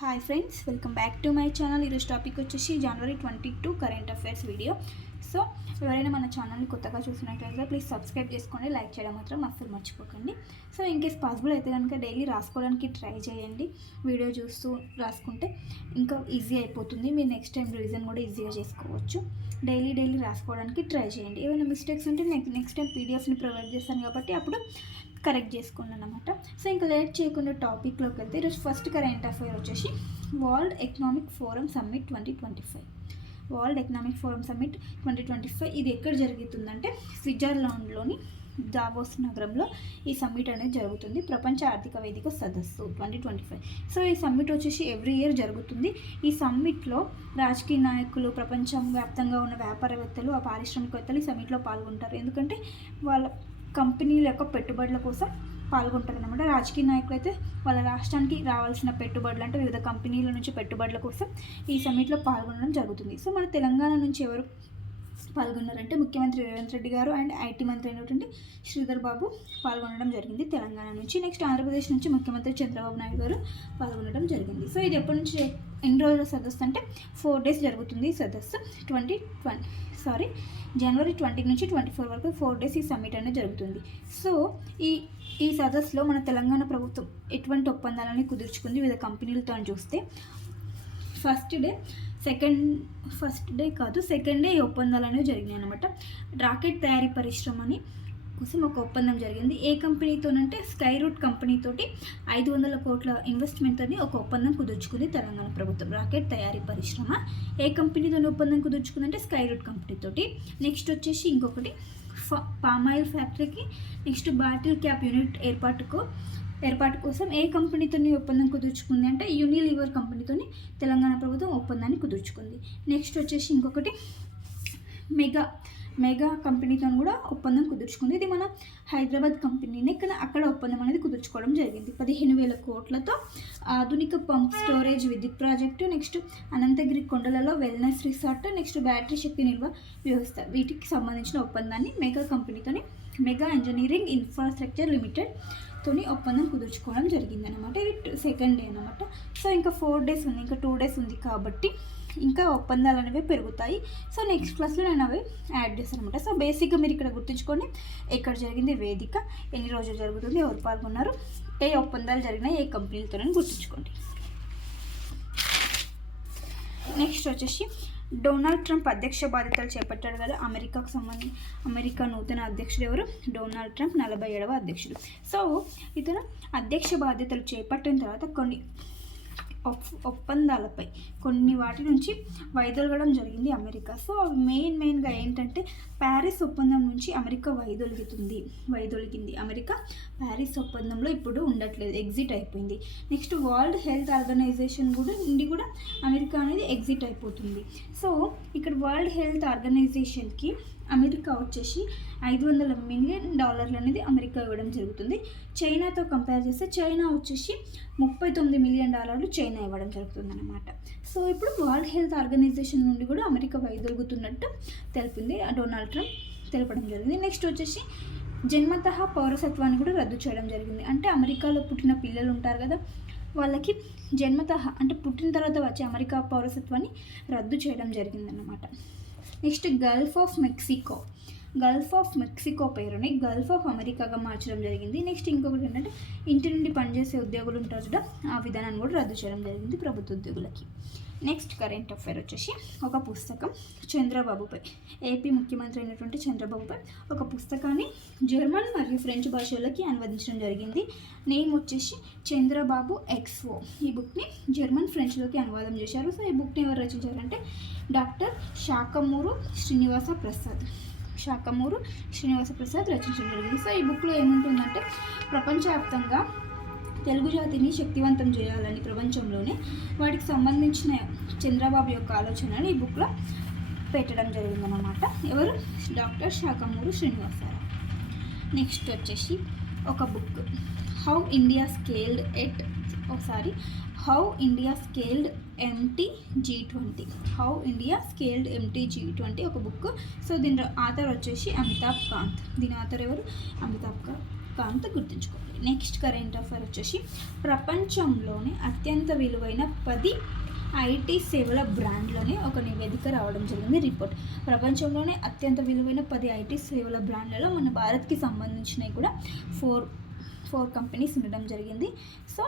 Hi friends, welcome back to my channel. ఈరోజు topic వచ్చేసి జనవరి 22 current affairs video. So ఎవరైనా మన ఛానల్ని కొత్తగా చూసినట్లయితే ప్లీజ్ సబ్స్క్రైబ్ చేసుకోండి, లైక్ చేయడం మాత్రం అస్సలు మర్చిపోకండి. సో ఇన్ కేస్ పాసిబుల్ అయితే కనుక డైలీ రాసుకోవడానికి ట్రై చేయండి. వీడియో చూస్తూ రాసుకుంటే ఇంకా ఈజీ అయిపోతుంది. మీరు నెక్స్ట్ టైం రివిజన్ కూడా ఈజీగా చేసుకోవచ్చు. డైలీ రాసుకోవడానికి ట్రై చేయండి. ఏమైనా మిస్టేక్స్ ఉంటే నెక్స్ట్ టైం పీడిఎఫ్ని ప్రొవైడ్ చేస్తాను కాబట్టి అప్పుడు కరెక్ట్ చేసుకోండి అన్నమాట. సో ఇంకా లేట్ చేయకుండా టాపిక్లోకి వెళ్తే ఈరోజు ఫస్ట్ కరెంట్ అఫైర్ వచ్చేసి world economic forum summit 2025. World economic forum summit 2025 ఇది ఎక్కడ జరుగుతుందంటే స్విట్జర్లాండ్లోని దావోస్ నగరంలో ఈ సమ్మిట్ అనేది జరుగుతుంది. ప్రపంచ ఆర్థిక వేదిక సదస్సు 2025. సో ఈ సమ్మిట్ వచ్చేసి ఎవ్రీ ఇయర్ జరుగుతుంది. ఈ సమ్మిట్లో రాజకీయ నాయకులు, ప్రపంచం వ్యాప్తంగా ఉన్న వ్యాపారవేత్తలు, పారిశ్రామికవేత్తలు ఈ సమ్మిట్లో పాల్గొంటారు. ఎందుకంటే వాళ్ళ కంపెనీల యొక్క పెట్టుబడుల కోసం పాల్గొంటారు అన్నమాట. రాజకీయ నాయకులు అయితే వాళ్ళ రాష్ట్రానికి రావాల్సిన పెట్టుబడులు అంటే వివిధ కంపెనీల నుంచి పెట్టుబడుల కోసం ఈ సమ్మిట్లో పాల్గొనడం జరుగుతుంది. సో మన తెలంగాణ నుంచి ఎవరు పాల్గొన్నారంటే ముఖ్యమంత్రి రేవంత్ రెడ్డి గారు అండ్ ఐటీ మంత్రి అయినటువంటి శ్రీధర్ బాబు పాల్గొనడం జరిగింది తెలంగాణ నుంచి. నెక్స్ట్ ఆంధ్రప్రదేశ్ నుంచి ముఖ్యమంత్రి చంద్రబాబు నాయుడు గారు పాల్గొనడం జరిగింది. సో ఇది ఎప్పటి నుంచి ఎన్ని రోజుల సదస్సు అంటే 4 days జరుగుతుంది ఈ సదస్సు. జనవరి 20 నుంచి 24 వరకు 4 days ఈ సమ్మిట్ అనేది జరుగుతుంది. సో ఈ సదస్సులో మన తెలంగాణ ప్రభుత్వం ఎటువంటి ఒప్పందాలని కుదుర్చుకుంది వివిధ కంపెనీలతో అని చూస్తే సెకండ్ డే ఈ ఒప్పందాలు అనేవి జరిగినాయి అనమాట. రాకెట్ తయారీ పరిశ్రమని కోసం ఒక ఒప్పందం జరిగింది. ఏ కంపెనీతోనంటే స్కై రూట్ కంపెనీతోటి 500 కోట్ల ఇన్వెస్ట్మెంట్తోని ఒక ఒప్పందం కుదుర్చుకుంది తెలంగాణ ప్రభుత్వం. రాకెట్ తయారీ పరిశ్రమ ఏ కంపెనీతో ఒప్పందం కుదుర్చుకుందంటే స్కై రూట్ కంపెనీతోటి. నెక్స్ట్ వచ్చేసి ఇంకొకటి పామాయిల్ ఫ్యాక్టరీకి నెక్స్ట్ బాటిల్ క్యాప్ యూనిట్ ఏర్పాటు కోసం ఏ కంపెనీతో ఒప్పందం కుదుర్చుకుంది అంటే యూనిలీవర్ కంపెనీతో తెలంగాణ ప్రభుత్వం ఒప్పందాన్ని కుదుర్చుకుంది. నెక్స్ట్ వచ్చేసి ఇంకొకటి మెగా కంపెనీతో కూడా ఒప్పందం కుదుర్చుకుంది. ఇది మన హైదరాబాద్ కంపెనీనే, కానీ అక్కడ ఒప్పందం అనేది కుదుర్చుకోవడం జరిగింది. 15,000 కోట్లతో ఆధునిక పంప్ స్టోరేజ్ విద్యుత్ ప్రాజెక్టు, నెక్స్ట్ అనంతగిరి కొండలలో వెల్నెస్ రిసార్ట్, నెక్స్ట్ బ్యాటరీ శక్తి నిల్వ వ్యవస్థ, వీటికి సంబంధించిన ఒప్పందాన్ని మెగా ఇంజనీరింగ్ ఇన్ఫ్రాస్ట్రక్చర్ లిమిటెడ్ తోని ఒప్పందం కుదుర్చుకోవడం జరిగిందనమాట. ఇది సెకండ్ డే అనమాట. సో ఇంకా 4 days ఉంది, ఇంకా 2 days ఉంది కాబట్టి ఇంకా ఒప్పందాలు అనేవి పెరుగుతాయి. సో నెక్స్ట్ క్లాస్లో నేను అవి యాడ్ చేస్తాను అనమాట. సో బేసిక్గా మీరు ఇక్కడ గుర్తుంచుకోండి, ఎక్కడ జరిగింది వేదిక, ఎన్ని రోజులు జరుగుతుంది, ఎవరు పాల్గొన్నారు, ఏ ఒప్పందాలు జరిగినాయి, ఏ కంపెనీలతోనని గుర్తుంచుకోండి. నెక్స్ట్ వచ్చేసి డొనాల్డ్ ట్రంప్ అధ్యక్ష బాధ్యతలు చేపట్టాడు కదా అమెరికా నూతన అధ్యక్షుడు ఎవరు? డొనాల్డ్ ట్రంప్, 47వ అధ్యక్షుడు. సో ఇతను అధ్యక్ష బాధ్యతలు చేపట్టిన తర్వాత కొన్ని ఒప్పందాలపై కొన్ని వాటి నుంచి వైదొలగడం జరిగింది అమెరికా. సో అవి మెయిన్గా ఏంటంటే ప్యారిస్ ఒప్పందం నుంచి అమెరికా వైదొలిగింది. అమెరికా ప్యారిస్ ఒప్పందంలో ఇప్పుడు ఉండట్లేదు, ఎగ్జిట్ అయిపోయింది. నెక్స్ట్ వరల్డ్ హెల్త్ ఆర్గనైజేషన్ కూడా అమెరికా అనేది ఎగ్జిట్ అయిపోతుంది. సో ఇక్కడ వరల్డ్ హెల్త్ ఆర్గనైజేషన్కి అమెరికా వచ్చేసి $500 మిలియన్ అనేది అమెరికా ఇవ్వడం జరుగుతుంది. చైనాతో కంపేర్ చేస్తే చైనా వచ్చేసి $39 మిలియన్ చైనా ఇవ్వడం జరుగుతుంది అనమాట. సో ఇప్పుడు వరల్డ్ హెల్త్ ఆర్గనైజేషన్ నుండి కూడా అమెరికా వైదొలుగుతున్నట్టు తెలిపింది డొనాల్డ్ ట్రంప్ తెలపడం జరిగింది. నెక్స్ట్ వచ్చేసి జన్మతః పౌరసత్వాన్ని కూడా రద్దు చేయడం జరిగింది. అంటే అమెరికాలో పుట్టిన పిల్లలు ఉంటారు కదా, వాళ్ళకి జన్మతః అంటే పుట్టిన తర్వాత వచ్చే అమెరికా పౌరసత్వాన్ని రద్దు చేయడం జరిగిందన్నమాట. నెక్స్ట్ గల్ఫ్ ఆఫ్ మెక్సికో పేరుని గల్ఫ్ ఆఫ్ అమెరికాగా మార్చడం జరిగింది. నెక్స్ట్ ఇంకొకటి ఏంటంటే ఇంటి నుండి పనిచేసే ఉద్యోగులు ఉంటారు చూడ, ఆ విధానాన్ని కూడా రద్దు చేయడం జరిగింది ప్రభుత్వ ఉద్యోగులకి. నెక్స్ట్ కరెంట్ అఫైర్ వచ్చేసి ఒక పుస్తకం చంద్రబాబుపై, ఏపీ ముఖ్యమంత్రి అయినటువంటి చంద్రబాబుపై ఒక పుస్తకాన్ని జర్మన్ మరియు ఫ్రెంచ్ భాషల్లోకి అనువదించడం జరిగింది. నేమ్ వచ్చేసి చంద్రబాబు ఎక్స్ఓ. ఈ బుక్ని జర్మన్ ఫ్రెంచ్లోకి అనువాదం చేశారు. సో ఈ బుక్ని ఎవరు రచించారంటే డాక్టర్ శాఖమూరు శ్రీనివాస ప్రసాద్ రచించడం జరిగింది. సో ఈ బుక్లో ఏముంటుందంటే ప్రపంచవ్యాప్తంగా తెలుగు జాతిని శక్తివంతం చేయాలని ప్రపంచంలోనే వాటికి సంబంధించిన చంద్రబాబు యొక్క ఆలోచనని ఈ బుక్లో పెట్టడం జరిగిందన్నమాట. ఎవరు? డాక్టర్ శాఖమూరు శ్రీనివాసరావు. నెక్స్ట్ వచ్చేసి ఒక book how India scaled MTG20 ఒక బుక్. సో దీని ఆథర్ వచ్చేసి అమితాబ్ కాంత్. దీని ఆథర్ ఎవరు? అమితాబ్ కాంత్. కాంత గుర్తుంచుకోండి. నెక్స్ట్ కరెంట్ అఫైర్ వచ్చేసి ప్రపంచంలోనే అత్యంత విలువైన 10 ఐటీ సేవల బ్రాండ్లోనే ఒక నివేదిక రావడం జరిగింది, రిపోర్ట్. ప్రపంచంలోనే అత్యంత విలువైన 10 ఐటీ సేవల బ్రాండ్లలో మన భారత్కి సంబంధించినవి కూడా ఫోర్ కంపెనీస్ ఉండడం జరిగింది. సో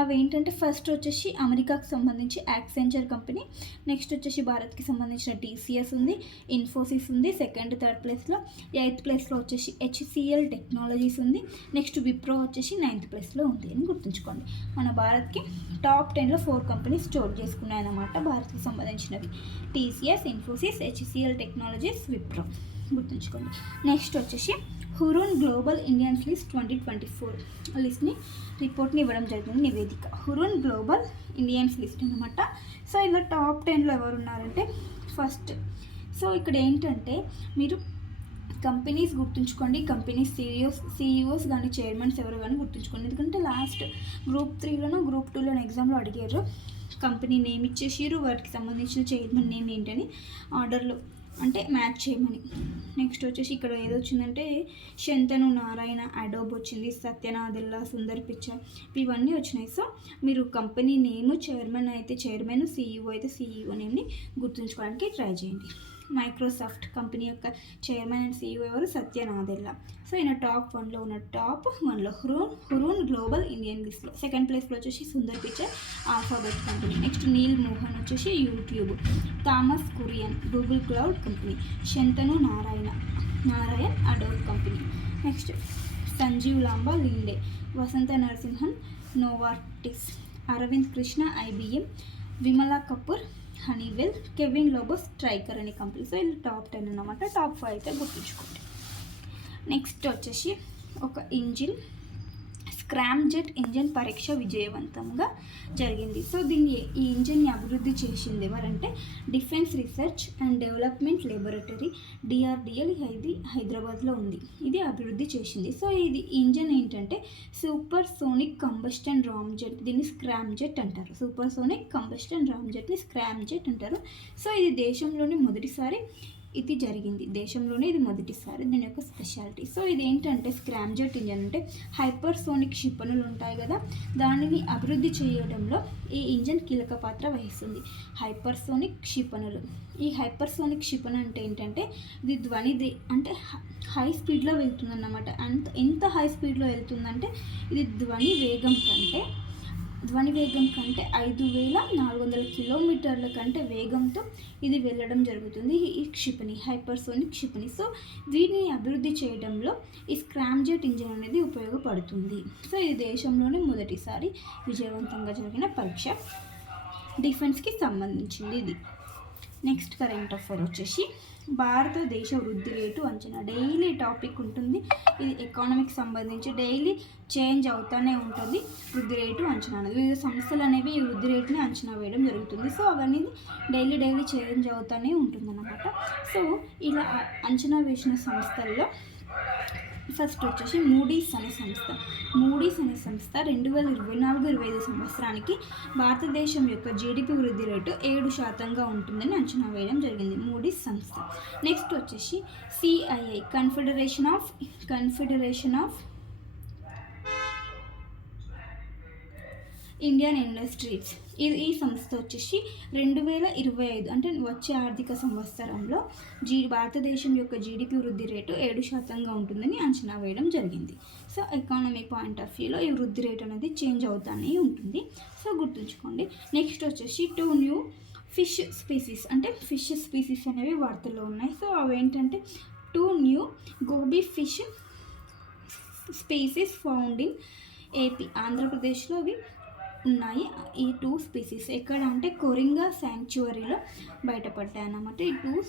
అవి ఏంటంటే ఫస్ట్ వచ్చేసి అమెరికాకు సంబంధించి యాక్సెంచర్ కంపెనీ, నెక్స్ట్ వచ్చేసి భారత్కి సంబంధించిన టీసీఎస్ ఉంది, ఇన్ఫోసిస్ ఉంది సెకండ్ థర్డ్ ప్లేస్లో, 8th ప్లేస్లో వచ్చేసి హెచ్సిఎల్ టెక్నాలజీస్ ఉంది, నెక్స్ట్ విప్రో వచ్చేసి 9th ప్లేస్లో ఉంది అని గుర్తుంచుకోండి. మన భారత్కి టాప్ 10లో 4 కంపెనీస్ చోటు చేసుకున్నాయన్నమాట భారత్కి సంబంధించినవి, TCS, Infosys, HCl technologies, Wipro గుర్తుంచుకోండి. నెక్స్ట్ వచ్చేసి హురూన్ గ్లోబల్ ఇండియన్స్ లిస్ట్ 2024 లిస్ట్ని రిపోర్ట్ని ఇవ్వడం జరిగింది, నివేదిక. హురూన్ గ్లోబల్ ఇండియన్స్ లిస్ట్ అనమాట. సో ఇలా టాప్ 10లో ఎవరు ఉన్నారంటే ఫస్ట్. సో ఇక్కడ ఏంటంటే మీరు కంపెనీస్ గుర్తుంచుకోండి, కంపెనీస్ సీఈఓస్ కానీ చైర్మన్స్ ఎవరు కానీ గుర్తుంచుకోండి. ఎందుకంటే లాస్ట్ గ్రూప్ 3లోనో గ్రూప్ 2లోనో ఎగ్జామ్లో అడిగారు, కంపెనీ నేమ్ ఇచ్చేసారు, వాటికి సంబంధించిన చైర్మన్ నేమ్ ఏంటని ఆర్డర్లో అంటే మ్యాచ్ చేయమని. నెక్స్ట్ వచ్చేసి ఇక్కడ ఏదో వచ్చిందంటే శంతను నారాయణ, అడోబ్ వచ్చింది, సత్యనాదెల్లా, సుందర్ పిచ్చై, ఇవన్నీ వచ్చినాయి. సో మీరు కంపెనీ నేమ్, చైర్మన్ అయితే చైర్మన్, సీఈఓ అయితే సీఈఓ నేమ్ని గుర్తుంచుకోవడానికి ట్రై చేయండి. మైక్రోసాఫ్ట్ కంపెనీ యొక్క చైర్మన్ అండ్ సీఈఓ ఎవరు? సత్య నాదెల్లా. సో ఈయన టాప్ 1లో ఉన్న టాప్ 1లో హురూన్ గ్లోబల్ ఇండియన్ లిస్ట్లో. సెకండ్ ప్లేస్లో వచ్చేసి Sundar Pichai, Alphabet company. Next Neel Mohan వచ్చేసి YouTube, Thomas Kurian Google cloud company, Shantanu Narayen Adobe company. Next Sanjiv Lamba Linde, Vasant Narasimhan Novartis, Arvind Krishna IBM, Vimala Kapur Honeywell, Kevin లోబోస్ striker అనే కంపెనీ. సో ఇది టాప్ 10 అన్నమాట. టాప్ 5 అయితే గుర్తుంచుకోండి. నెక్స్ట్ వచ్చేసి ఒక ఇంజిన్, స్క్రామ్ జెట్ ఇంజిన్ పరీక్ష విజయవంతంగా జరిగింది. సో ఈ ఇంజిన్ని అభివృద్ధి చేసింది ఎవరంటే defence research and development laboratory, DRDL, ఇది హైదరాబాద్లో ఉంది, ఇది అభివృద్ధి చేసింది. సో ఇది ఇంజిన్ ఏంటంటే supersonic combustion ram jet, దీన్ని స్క్రామ్ జెట్ అంటారు. సూపర్ సోనిక్ కంబస్టన్ రామ్ జెట్ని స్క్రామ్ జెట్ అంటారు. సో ఇది దేశంలోనే మొదటిసారి ఇది జరిగింది, దేశంలోనే ఇది మొదటిసారి, దీని యొక్క స్పెషాలిటీ. సో ఇది ఏంటంటే స్క్రామ్ జెట్ ఇంజన్ అంటే హైపర్సోనిక్ క్షిపణులు ఉంటాయి కదా, దానిని అభివృద్ధి చేయడంలో ఈ ఇంజన్ కీలక పాత్ర వహిస్తుంది. హైపర్సోనిక్ క్షిపణులు, ఈ హైపర్సోనిక్ క్షిపణి అంటే ఏంటంటే ఇది అంటే హై స్పీడ్లో వెళ్తుందన్నమాట. ఎంత హై స్పీడ్లో వెళ్తుందంటే ఇది ధ్వని వేగం కంటే 5400 కిలోమీటర్ల కంటే వేగంతో ఇది వెళ్ళడం జరుగుతుంది, ఈ క్షిపణి, హైపర్సోనిక్ క్షిపణి. సో దీన్ని అభివృద్ధి చేయడంలో ఈ స్క్రామ్ జెట్ ఇంజిన్ అనేది ఉపయోగపడుతుంది. సో ఇది దేశంలోనే మొదటిసారి విజయవంతంగా జరిగిన పరీక్ష, డిఫెన్స్కి సంబంధించింది ఇది. నెక్స్ట్ కరెంట్ అఫైర్ వచ్చేసి భారతదేశ వృద్ధి రేటు అంచనా, డైలీ టాపిక్ ఉంటుంది ఇది, ఎకానమీకి సంబంధించి డైలీ చేంజ్ అవుతూనే ఉంటుంది వృద్ధి రేటు అంచనా అనేది. వివిధ సంస్థలు అనేవి ఈ వృద్ధి రేటుని అంచనా వేయడం జరుగుతుంది. సో అవన్నీ డైలీ చేంజ్ అవుతూనే ఉంటుందన్నమాట. సో ఇలా అంచనా వేసిన సంస్థల్లో ఫస్ట్ వచ్చేసి మూడీస్ అనే సంస్థ 2024-25 సంవత్సరానికి భారతదేశం యొక్క జీడిపి వృద్ధి రేటు 7% ఉంటుందని అంచనా వేయడం జరిగింది, మూడీస్ సంస్థ. నెక్స్ట్ వచ్చేసి CII, confederation of Indian industries, ఈ సంస్థ వచ్చేసి 2025 అంటే వచ్చే ఆర్థిక సంవత్సరంలో భారతదేశం యొక్క జీడిపి వృద్ధి రేటు 7% ఉంటుందని అంచనా వేయడం జరిగింది. సో ఎకానమీ పాయింట్ ఆఫ్ వ్యూలో ఈ వృద్ధి రేటు అనేది చేంజ్ అవుతానే ఉంటుంది. సో గుర్తుంచుకోండి. నెక్స్ట్ వచ్చేసి 2 న్యూ ఫిష్ స్పీసీస్, అంటే ఫిష్ స్పీసీస్ అనేవి వార్తల్లో ఉన్నాయి. సో అవి ఏంటంటే 2 new gobi fish species found in AP, ఆంధ్రప్రదేశ్లో అవి ఉన్నాయి. ఈ 2 స్పీసీస్ ఎక్కడ అంటే కొరింగా శాంక్చువరీలో బయటపడ్డాయి అన్నమాట. ఈ 2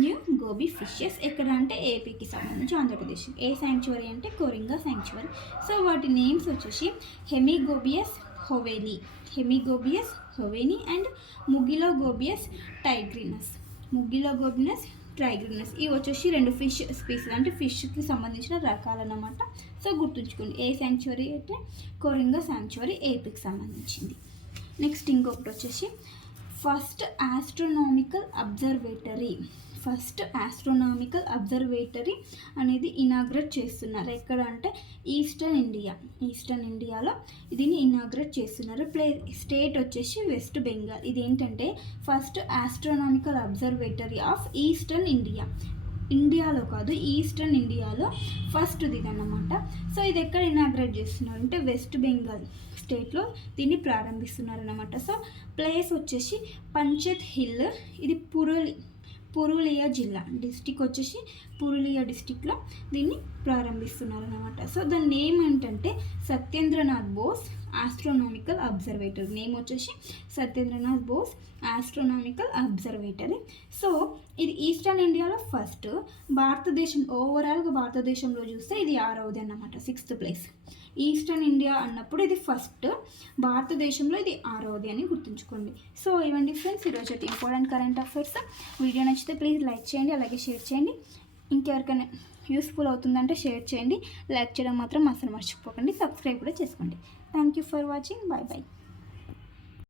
న్యూ గోబీ ఫిషెస్ ఎక్కడ అంటే ఏపీకి సంబంధించి, ఆంధ్రప్రదేశ్. ఏ శాంక్చువరీ అంటే కొరింగా శాంక్చువరీ. సో వాటి నేమ్స్ వచ్చేసి హెమిగోబియస్ హోవేని అండ్ ముగిలోగోబియస్ ట్రైగ్రినస్. ఇవి వచ్చేసి 2 ఫిష్ స్పీసీస్, అంటే ఫిష్కి సంబంధించిన రకాలన్నమాట. సో గుర్తుంచుకోండి. ఏ శాంక్చువరీ అయితే కొరింగా శాంక్చువరీ, ఏపీకి సంబంధించింది. నెక్స్ట్ ఇంకొకటి వచ్చేసి first astronomical observatory first astronomical observatory అనేది ఇనాగ్రేట్ చేస్తున్నారు. ఎక్కడ అంటే ఈస్టర్న్ ఇండియాలో దీన్ని ఇనాగ్రేట్ చేస్తున్నారు. స్టేట్ వచ్చేసి వెస్ట్ బెంగాల్. ఇదేంటంటే first astronomical observatory of eastern ఇండియాలో కాదు, ఈస్టర్న్ ఇండియాలో ఫస్ట్ది అన్నమాట. సో ఇది ఎక్కడ ఇనాగ్రేట్ చేస్తున్నారు అంటే వెస్ట్ బెంగాల్ స్టేట్లో దీన్ని ప్రారంభిస్తున్నారు అన్నమాట. సో ప్లేస్ వచ్చేసి పంచత్ హిల్, ఇది పురులియా జిల్లా, డిస్టిక్ వచ్చేసి పురులియా డిస్టిక్లో దీన్ని ప్రారంభిస్తున్నారు అన్నమాట. సో దాని నేమ్ ఏంటంటే Satyendranath Bose astronomical observatory. Name వచ్చేసి Satyendranath Bose astronomical observatory. So ఇది ఈస్టర్న్ ఇండియాలో ఫస్ట్. ఓవరాల్గా భారతదేశంలో చూస్తే ఇది 6వది అన్నమాట, 6th ప్లేస్. ఈస్టర్న్ ఇండియా అన్నప్పుడు ఇది ఫస్ట్, భారతదేశంలో ఇది 6వది అని గుర్తుంచుకోండి. సో ఇవ్వండి ఫ్రెండ్స్ ఈరోజు ఇంపార్టెంట్ కరెంట్ అఫైర్స్. వీడియో నచ్చితే ప్లీజ్ లైక్ చేయండి, అలాగే షేర్ చేయండి. ఇంకెవరికైనా యూస్ఫుల్ అవుతుందంటే షేర్ చేయండి. లైక్ చేయడం మాత్రం అసలు మర్చిపోకండి. సబ్స్క్రైబ్ కూడా చేసుకోండి. Thank you for watching. Bye bye.